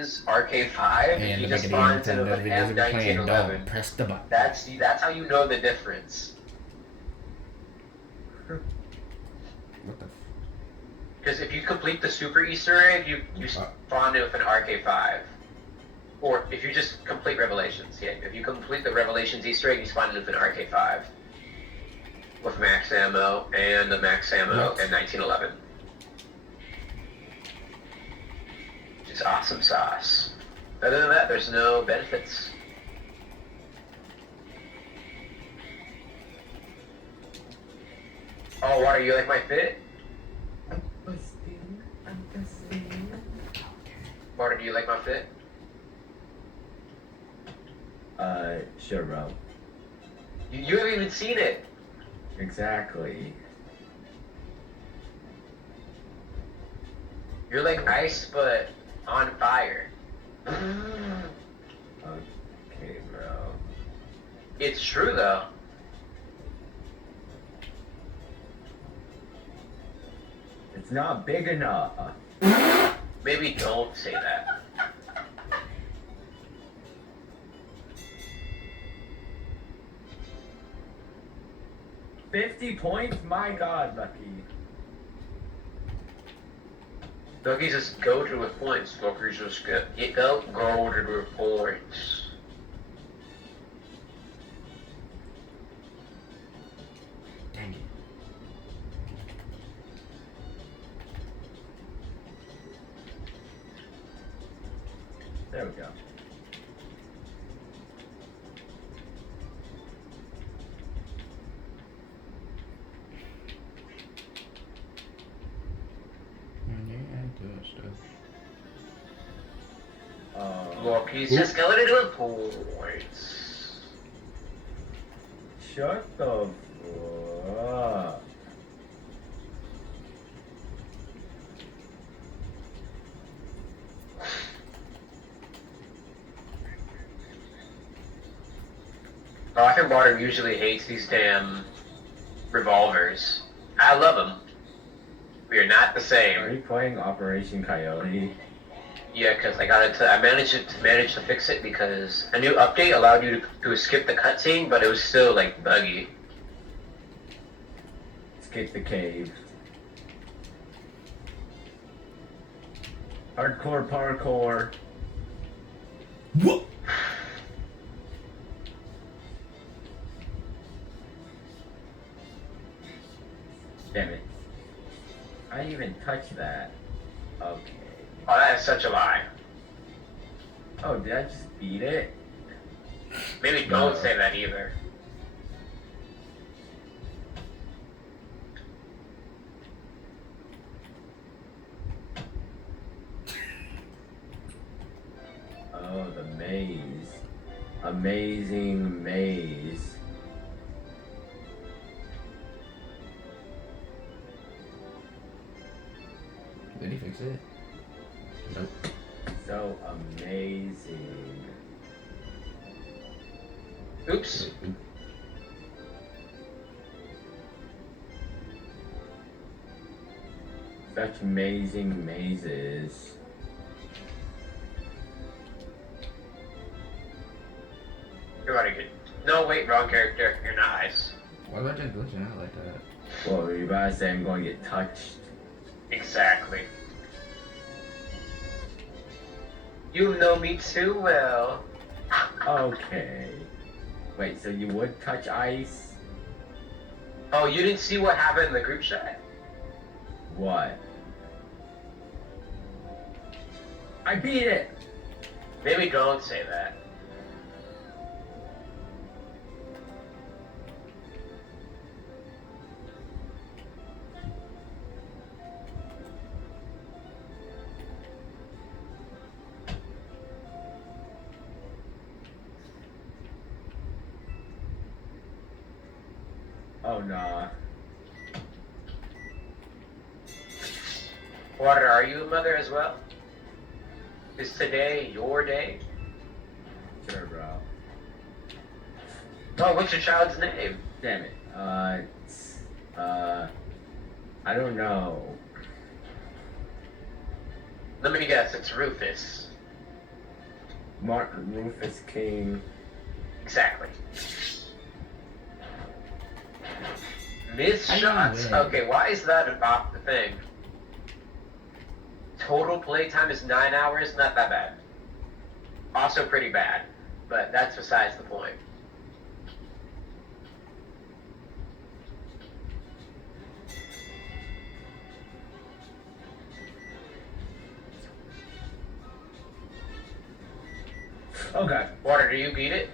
RK5, And you the just bigger spawn the instead of Nintendo an videos are playing, M1911. dog, press the button. That's how you know the difference. What the? Because if you complete the super Easter egg, you spawn with an RK5. Or if you just complete Revelations, yeah. If you complete the Revelations Easter egg, you spawn with an RK5. With max ammo and the max ammo and 1911. Which is awesome sauce. Other than that, there's no benefits. Oh, Water, you like my fit? Water, do you like my fit? Sure, bro. You haven't even seen it. Exactly. You're like ice, but on fire. Okay, bro. It's true, though. It's not big enough. Maybe don't say that. $50 points? My god, Lucky. Loki's just goated with points. Loki's just goated with points. Dang it. There we go. Loki's just goated with points. Shut the fuck. Oh, I think Water usually hates these damn revolvers. I love them. We are not the Are same. you playing Operation Coyote? Yeah, because I managed to fix it because a new update allowed you to skip the cutscene, but it was still like buggy. Escape the cave. Hardcore parkour. What? Damn it. I didn't even touch that. Okay. Oh, that is such a lie. Oh, did I just beat it? Maybe don't say that either. Oh, the maze. Amazing maze. Did he fix it? Nope. So amazing. Oops. Such amazing mazes. You're about to get... No, wait, wrong character. You're not ice. Why was I just glitching out like that? Well, you about to say I'm going to get touched? Exactly. You know me too well. Okay. Wait, so you would touch ice? Oh, you didn't see what happened in the group chat? What? I beat it! Maybe don't say that. Oh, nah. Water, are you a mother as well? Is today your day? Sure, bro. Oh, what's your child's name? Damn it. I don't know. Let me guess, it's Rufus. Martin Rufus King. Exactly. Missed I shots. know. Okay, why is that about the thing? Total playtime is 9 hours. Not that bad. Also pretty bad, but that's besides the point. Okay, Water, do you beat it?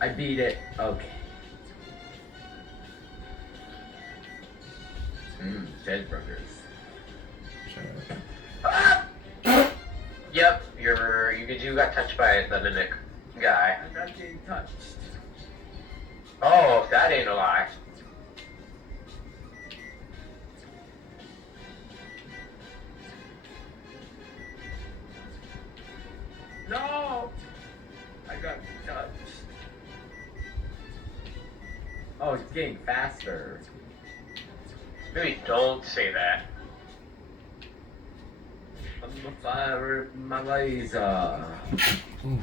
I beat it. Okay. Cheeseburgers. Shut up. Ah! Yep, you got touched by the mimic guy. I'm not getting touched. Oh, if that ain't a lie. No! I got touched. Oh, it's getting faster. Maybe don't say that. I'm gonna fire my laser. Oof.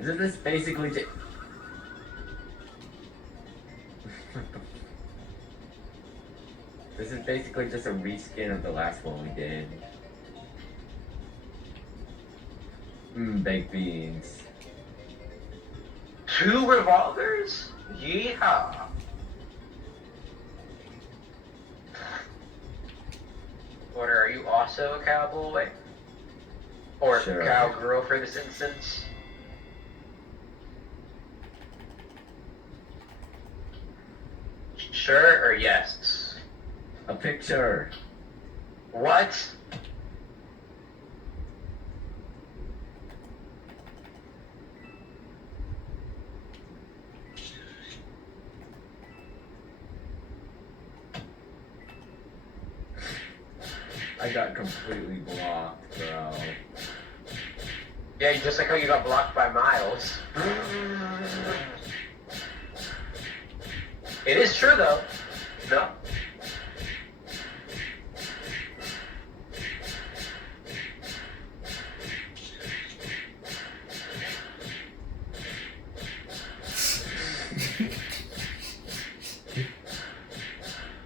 Isn't this basically just... This is basically just a reskin of the last one we did. Baked beans. 2 revolvers? Yeehaw. Water, are you also a cowboy? Or Sure. cowgirl for this instance? Sure or yes? A picture. What? I got completely blocked, bro. Yeah, just like how you got blocked by Miles. It is true though. No.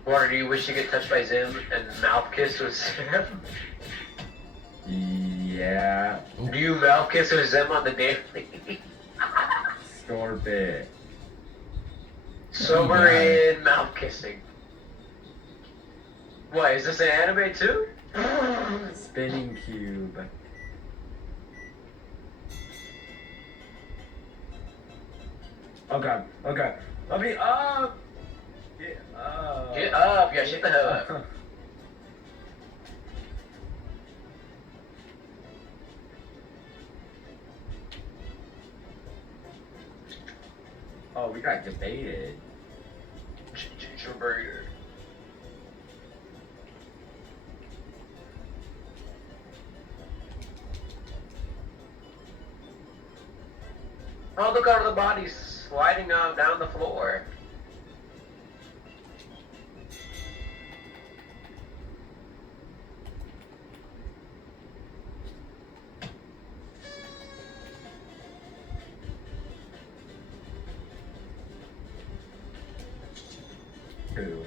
Or do you wish to get touched by Zim and mouth kiss with Zim? Yeah. Do you mouth kiss with Zim on the daily? Store bit. Sober in mouth kissing. What, is this an anime too? Spinning cube. Okay, okay. Let me up! Get up! Get up, yeah, shut the hell up. Oh, we got debated. Burger. Oh, look at all the bodies sliding down the floor. Who?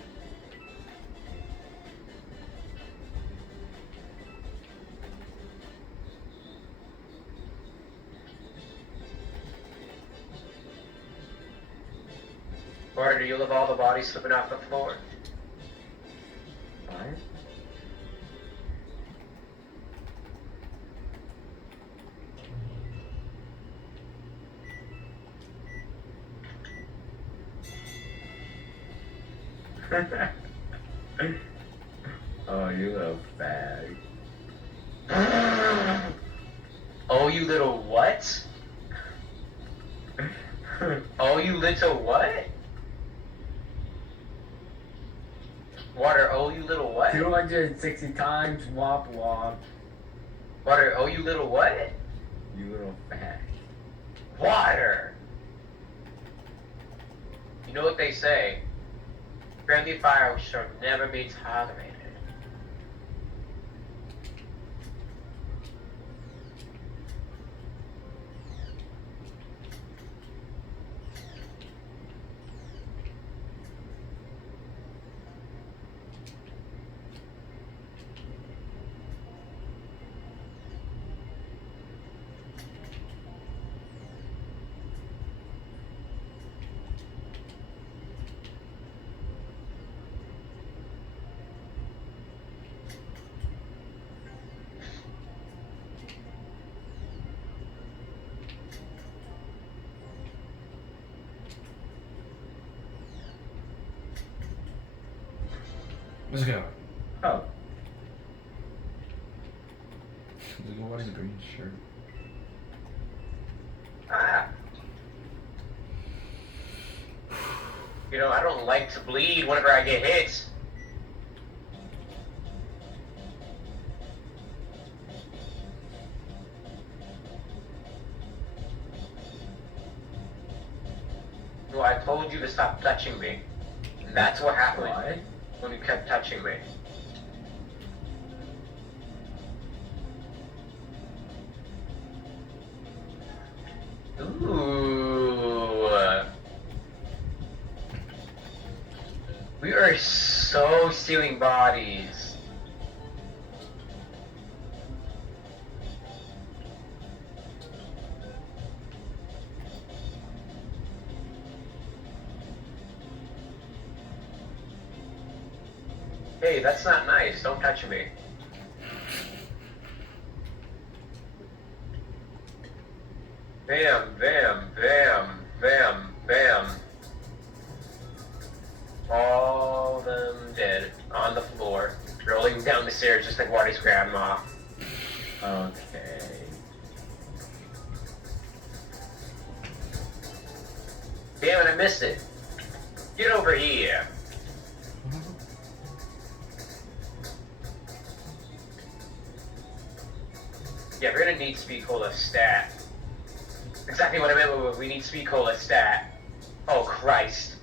Or do you love all the bodies slipping off the floor? What? Oh, you little fag. Oh, you little what? Oh, you little what? Water, oh, you little what? 260 times womp womp. Water, oh, you little what? You little fag. Water! You know what they say? Friendly fire shall never be tolerated. Let's go. Oh, Let's go wearing the green shirt. Ah. You know, I don't like to bleed whenever I get hit. Well, I told you to stop touching me. And that's what happened what? when you kept touching me. Ooh. We are so stealing bodies. Hey, that's not nice. Don't touch me. Bam, bam, bam, bam, bam. All them dead on the floor, rolling down the stairs just like Wardy's grandma. Okay. Damn it, I missed it. Get over here. Yeah, we're gonna need speed cola stat. Exactly what I meant with we need speed cola stat. Oh Christ.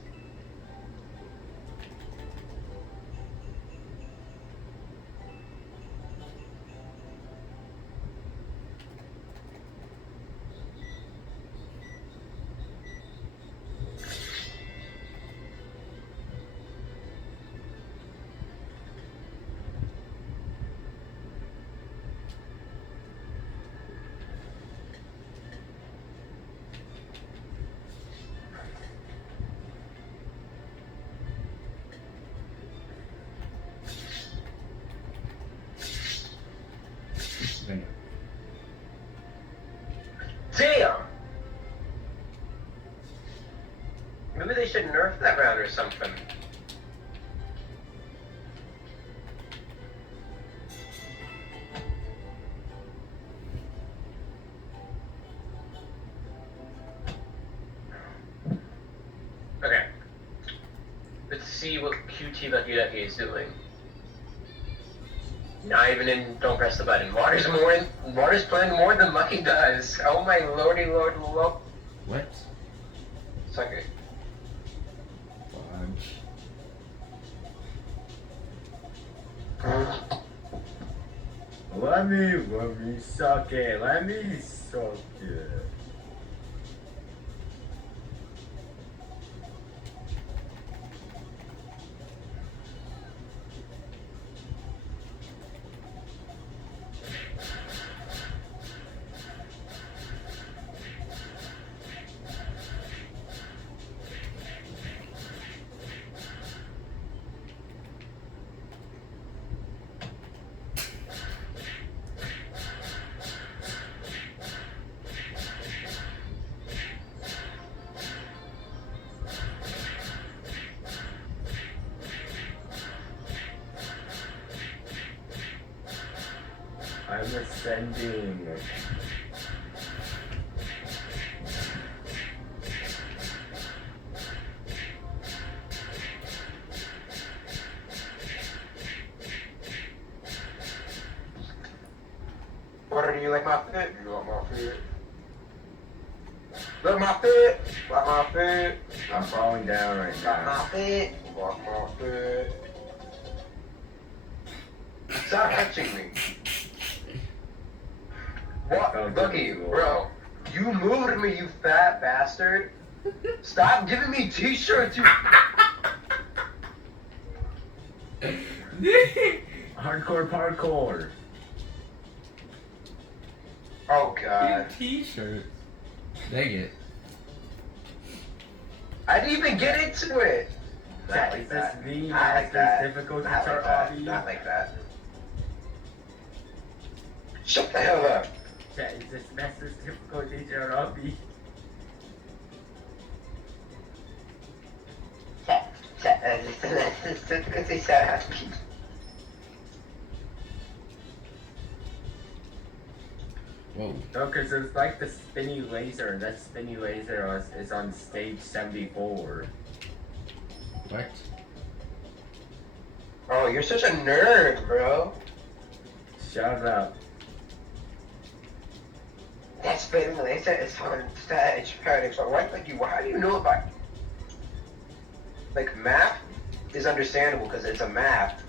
Damn. Damn! Maybe they should nerf that round or something. Okay. Let's see what QT Lucky Ducky is doing. Not even in Don't Press the Button. Water's playing more than Lucky does. Oh my lordy lord lo. What? Suck it. Fudge. Let me suck it. Let me suck it. I'm ascending. What do you like my fit? You want my fit? Look my fit. Like my fit. I'm falling down right Like now. my fit. Walk off it. Stop touching me. What? Lucky, bro. You moved me, you fat bastard. Stop giving me t-shirts, you... Hardcore parkour. Oh, God. T-shirt. Dang it. I didn't even get into it. Not Is like this that. the Not like that. difficulty Not chart like that. hobby? Not like that. Shut the hell up. Chat, is this master's difficulty chart hobby? Whoa. No, because there's like the spinny laser, and that spinny laser is on stage 74. What? Oh, you're such a nerd, bro. Shut up. That spinning laser is on stage paradigm. So why, like, how do you know about? Like, map is understandable because it's a map.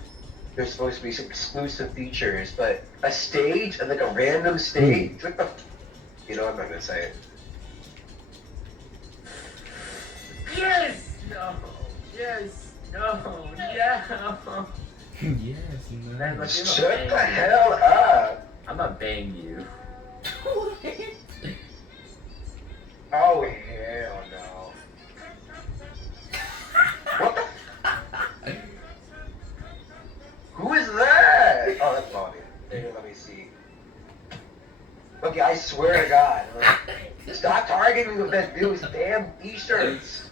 There's supposed to be some exclusive features, but a stage, like a random stage, what the? You know, I'm not gonna say it. Yes! No! Yes! No! No! Yes, Man, no. look, you Shut the hell up! I'm gonna bang you. Oh hell no! What the? Who is that? Oh, that's Bobby. Here, let me see. Okay, I swear to God. Stop targeting me with that dude's damn t-shirts.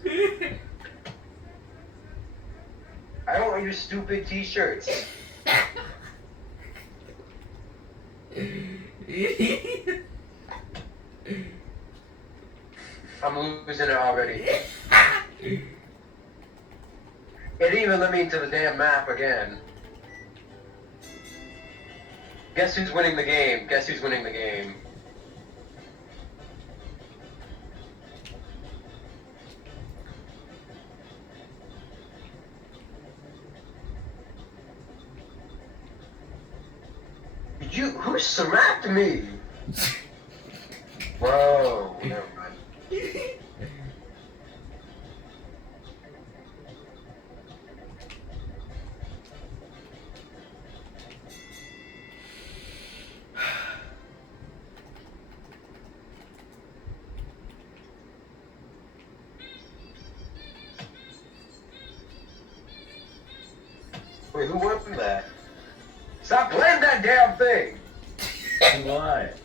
I don't want your stupid t-shirts. I'm losing it already. It didn't even let me into the damn map again. Guess who's winning the game? Guess who's winning the game? Who smacked me? Whoa, never mind. Wait, who won that? Stop playing that damn thing! What?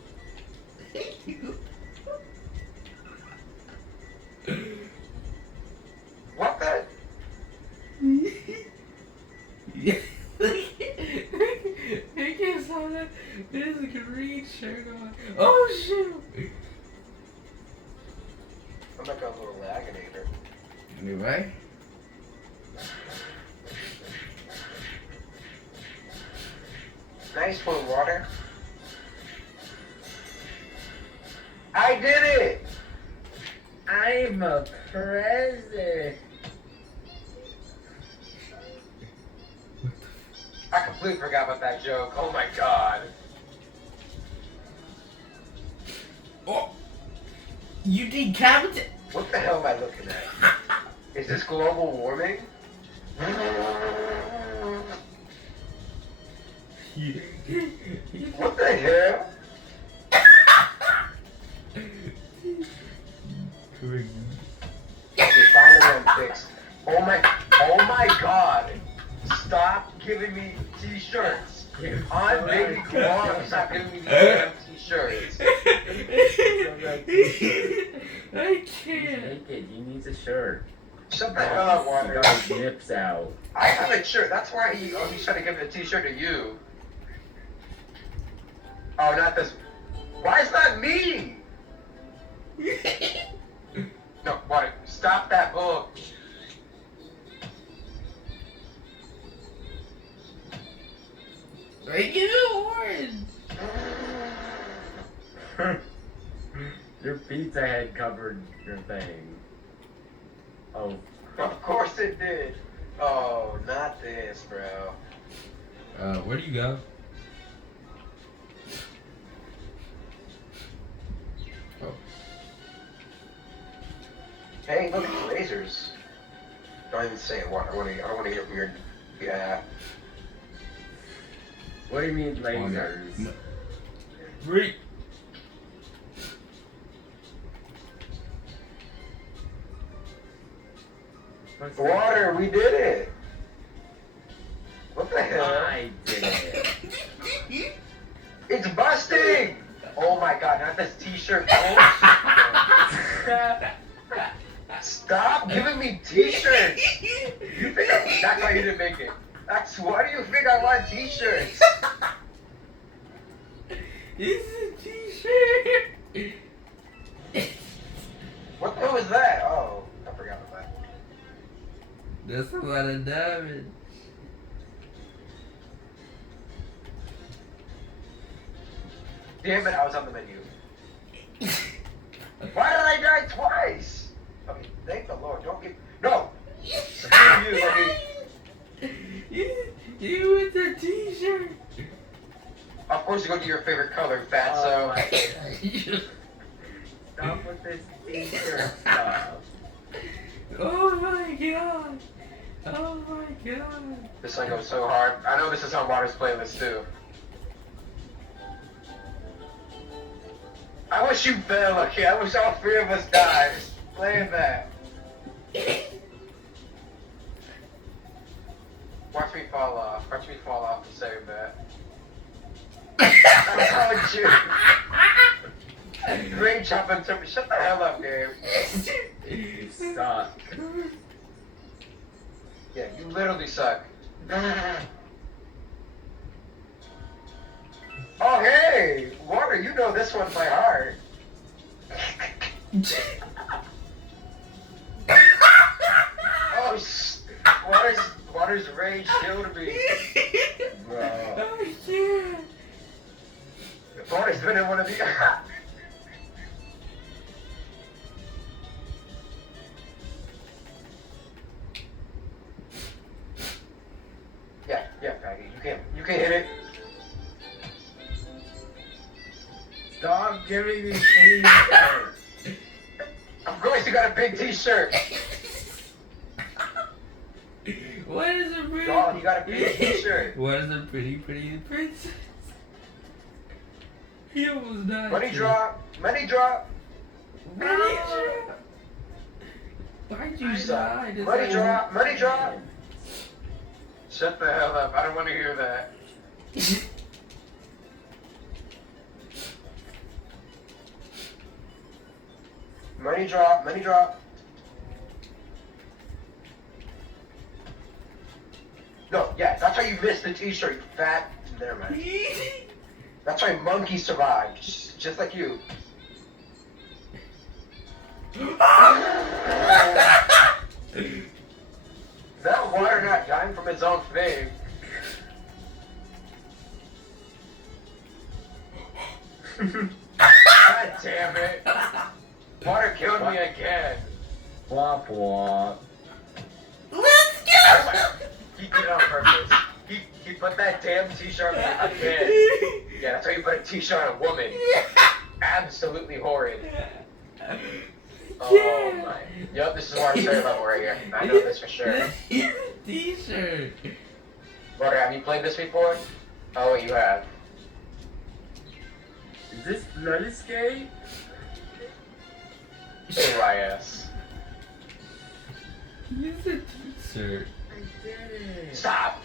What the? Yeah. I just saw that. There's a green shirt on. Oh shoot! I'm like a little laginator. Anyway. Nice one, water. I did it! I'm a present. I completely forgot about that joke. Oh my god. Oh! You decapitated. What the hell am I looking at? Is this global warming? What the hell? Okay, finally I'm fixed. Oh my god. Stop giving me t-shirts. On baby gloves, stop giving me these damn t-shirts. I He's can't. naked. He needs a shirt. Shut the hell up, He Water. got his nips out. I have a shirt. That's why he's trying to give a t-shirt to you. Oh, not this. Why is that me? No, Water, stop that bull. I give it orange. Your pizza head covered your thing. Oh. Of course it did. Oh, not this, bro. Where do you go? Oh. Hey, look, lasers. Don't even say what. I want to hear weird. Yeah. What do you mean On lasers? that. Three. What's Water, that? we did it. What the hell? I did it. It's busting! Oh my god, not this t-shirt bullshit. Stop giving me t-shirts! You think that's why you didn't make it. Why do you think I want t-shirts? It's a t-shirt. What the hell was that? Oh, I forgot about that. That's a lot of damage. Damn it, I was on the menu. Why did I die twice? Okay, thank the Lord. Don't get... No! Screw you, You with the t-shirt. Of course you go to your favorite color, fatso. Oh my God. Stop with this t-shirt stuff. Oh my god. Oh my god. This one goes so hard. I know this is on Water's playlist too. I wish you fell, okay? I wish all three of us died. Just playing that. Watch me fall off. Watch me fall off for saying that. I told you. Great jumping to me. Shut the hell up, Gabe. You suck. Yeah, you literally suck. Oh, hey! Water, you know this one by heart. Oh, Water's rage killed me. Bro. Oh shit. Water's been in one of these. Yeah, Maggie, you can hit it. Stop giving me t-shirts. Of course, you got a big T-shirt. What is a pretty? Dog, you got a big T-shirt. What is a pretty princess? He almost died. Money too. drop. Money drop. Money drop. Why'd you die? This Money ain't- drop. Money drop. Shut the hell up. I don't want to hear that. Money drop. Money drop. No, yeah, that's how you missed the T-shirt, you fat. Never mind. That's why Monkey survived, just like you. That Water not dying from his own thing. God damn it. Water killed me again. Womp womp. Let's go. He did it on purpose. He put that damn t-shirt on me again. Yeah, that's how you put a t-shirt on a woman. Absolutely horrid. Oh my. Yup, this is Water's favorite level right here. I know this for sure. T-shirt. Water, have you played this before? Oh, wait, you have. Is this blood escape? AYS. Use a t-shirt. I did it. Stop!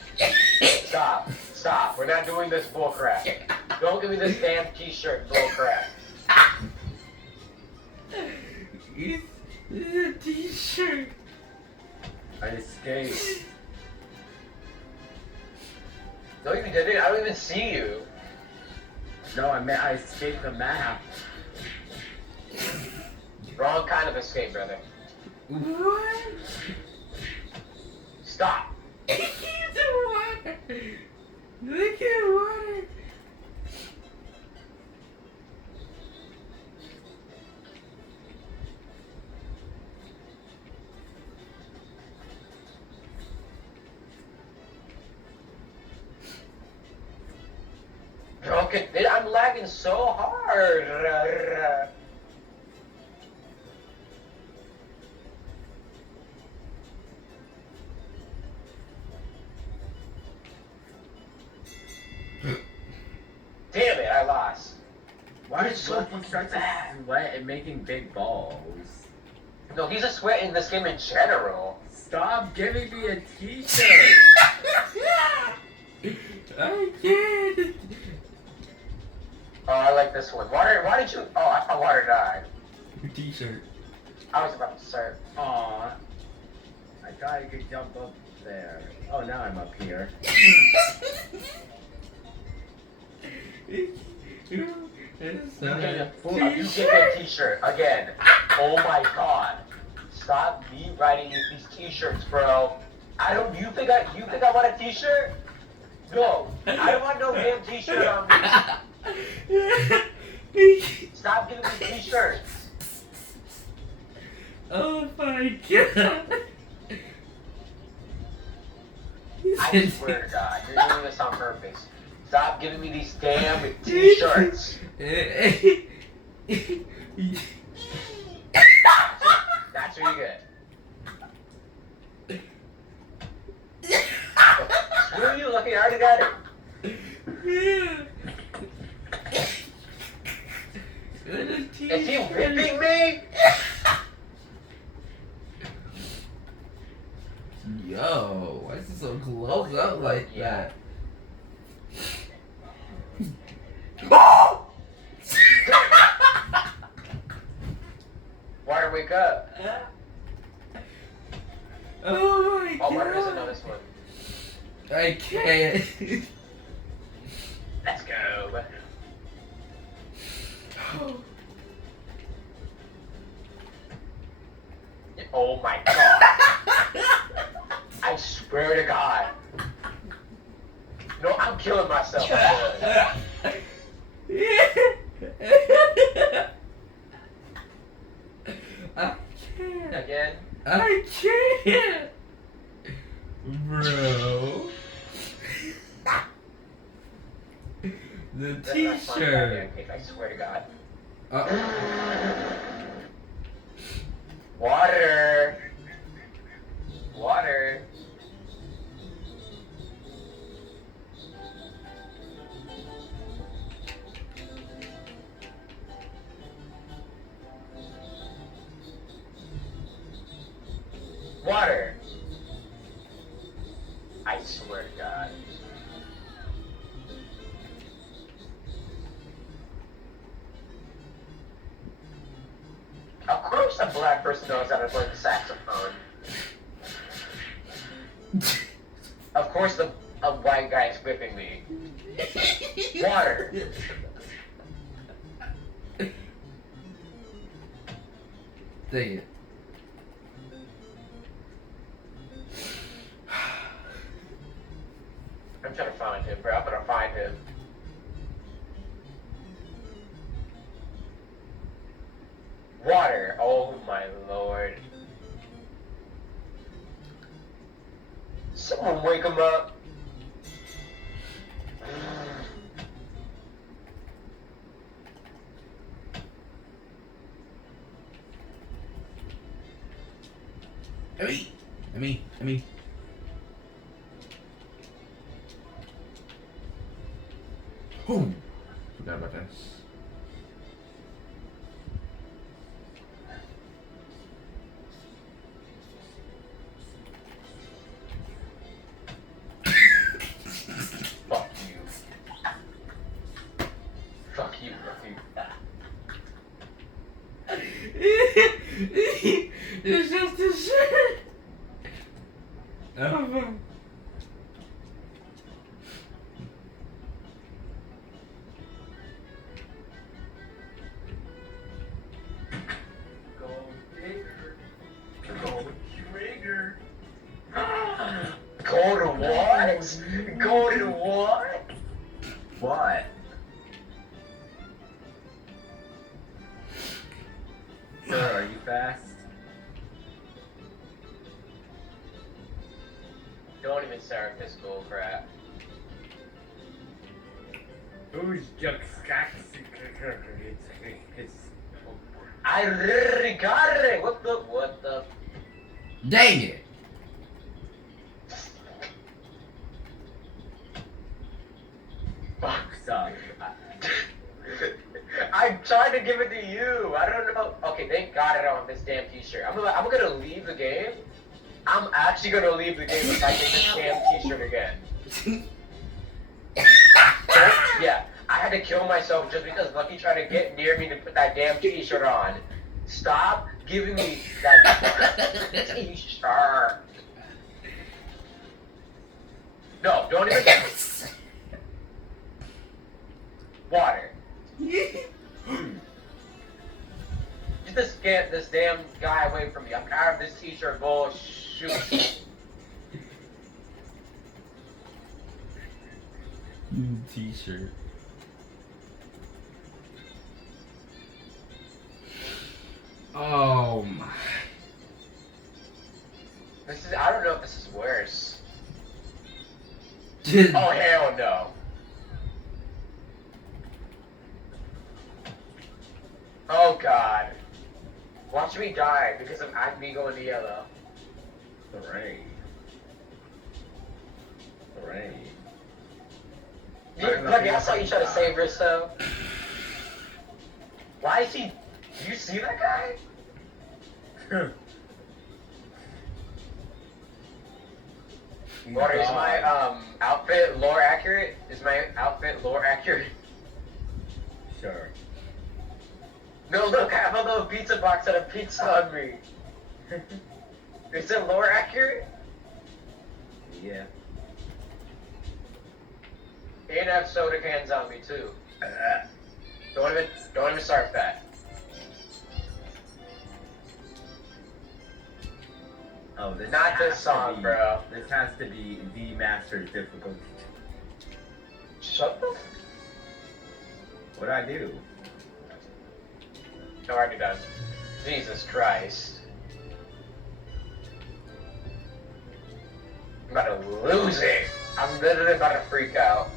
Stop. We're not doing this bullcrap. Don't give me this damn t-shirt bullcrap. It's a t-shirt. I escaped. No, you didn't. I don't even see you. No, I meant I escaped the map. Wrong kind of escape, brother. What? Stop. Look at water. Look at water. fucking. I'm lagging so hard. Damn it, I lost. Why It's is so Lucky such bad. a sweat and making big balls? No, he's a sweat in this game in general. Stop giving me a t-shirt! I can't. Oh, I like this one. Water, why did you... Oh, I thought Water died. Your t-shirt. I was about to start. Aw. I thought I could jump up there. Oh, now I'm up here. It's You not get a a t-shirt again. Oh my god. Stop me writing these t-shirts, bro. I don't... You think I want a t-shirt? No. I don't want no damn t-shirt on me. Stop giving me t-shirts. Oh my god. I swear to God, you're doing this on purpose. Stop giving me these damn t-shirts. That's what you get. Screw you, look, I already got it. Is he whipping me? Yo, why is it so close up like that? Oh! Water, wake up. Oh my god. Oh, Water doesn't know this one. I can't. Let's go. Oh my god. I swear to God. No, I'm killing myself. I can't. Again? I can't. Bro. The That's not funny, t-shirt. I swear to God. Uh-oh. Water. Water. Water. I swear to God. Of course a black person knows how to play the saxophone. Of course a white guy is whipping me. Water. Dang it. I'm trying to find him, bro. I'm gonna find him. Water. Oh my lord. Someone wake him up. I mean. Oh, forgot about this. Fuck you. Fuck you, It's just a shirt. Oh, fuck. Go to what? Go to what? What? Sir, are you fast? Don't even start this bull crap. Who's just it's I really got it. What the? Dang it! fuck's up. I'm trying to give it to you. I don't know. Okay, thank God I don't have this damn T-shirt. I'm gonna leave the game. I'm actually gonna leave the game if I get this damn T-shirt again. Yeah, I had to kill myself just because Lucky tried to get near me to put that damn T-shirt on. Stop giving me that T-shirt. No, don't even. Water. Get this damn guy away from me. I'm tired of this T-shirt bullshit. T-shirt. Oh my. I don't know if this is worse. Oh hell no. Oh god. Watch me die because of me going to yellow. Hooray. Hooray. Lucky, I saw you try to save Risto. Why is he? Do you see that guy? Water, is my outfit lore accurate? Is my outfit lore accurate? Sure. No, look, I have a little pizza box and a pizza on me. Is it lore accurate? Yeah. And I have soda cans on me too. Don't even start with that. Oh, this Not has this to song, be- bro. This has to be the master's difficulty. Shut the. What'd I do? No, already done. Jesus Christ. I'm about to lose it. I'm literally about to freak out.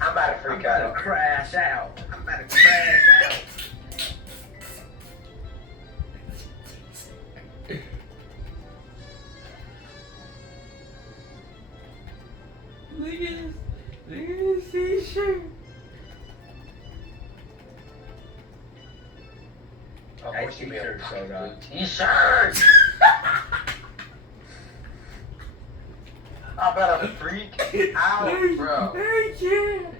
I'm about to freak I'm out. about to crash out. I'm about to crash out. Look at this. Look at this T-shirt. Of Nice course you made a t-shirt, fucking Soda. blue T-shirt. I'm about to freak out, bro. I can't.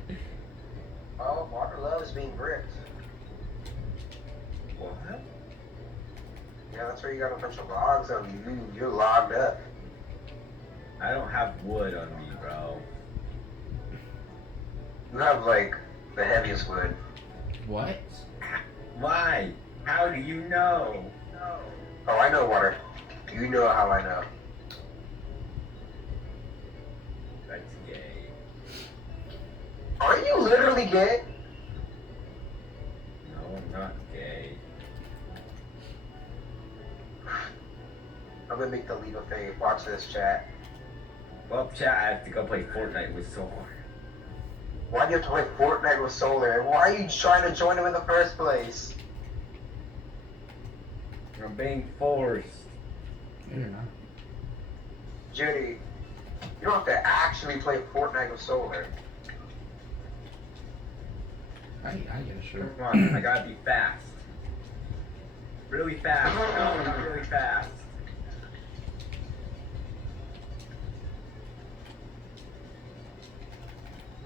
Oh, Water loves being bricked. What? Yeah, that's where you got a bunch of logs on you. You're logged up. I don't have wood on me, bro. You have like the heaviest wood. What? Why? How do you know? Oh, I know, Water. You know how I know. That's gay. Are you literally gay? No, I'm not gay. I'm gonna make the legal thing. Watch this, chat. Well, chat, I have to go play Fortnite with Solar. Why do you have to play Fortnite with Solar? And why are you trying to join him in the first place? I'm being forced. You're not. Judy, you don't have to actually play Fortnite with Solar. I get a shirt. Come on, I gotta be fast. Really fast. No, not really fast.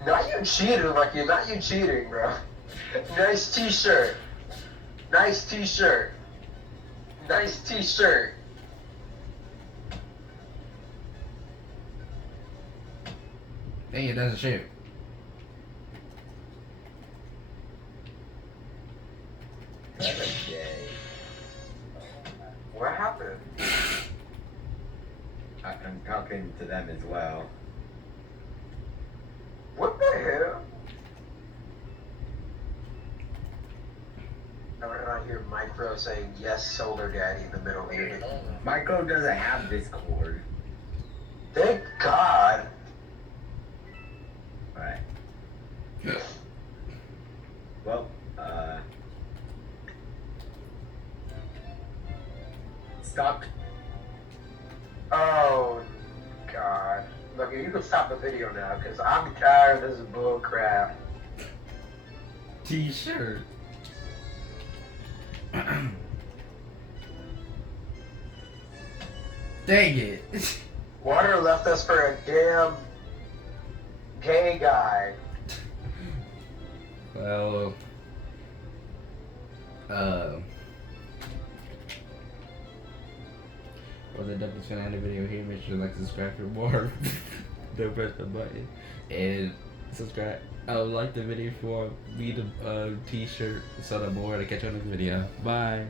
Not you cheating, Lucky. Not you cheating, bro. Nice t-shirt. Nice t-shirt. Nice t-shirt. Dang, it doesn't shoot. That's gay. What happened? I'm talking to them as well. What the hell? I did not hear Micro saying yes, Solar Daddy in the middle here. Micro doesn't have Discord. Thank God. Right. Okay, you can stop the video now, because I'm tired of this bull crap. T-shirt. Dang it. Water left us for a damn gay guy. Well, well, the definitely gonna end the video here. Make sure to like, subscribe for more. Don't press the button and subscribe. Like the video for me to t-shirt so that more to catch you on this video. Bye.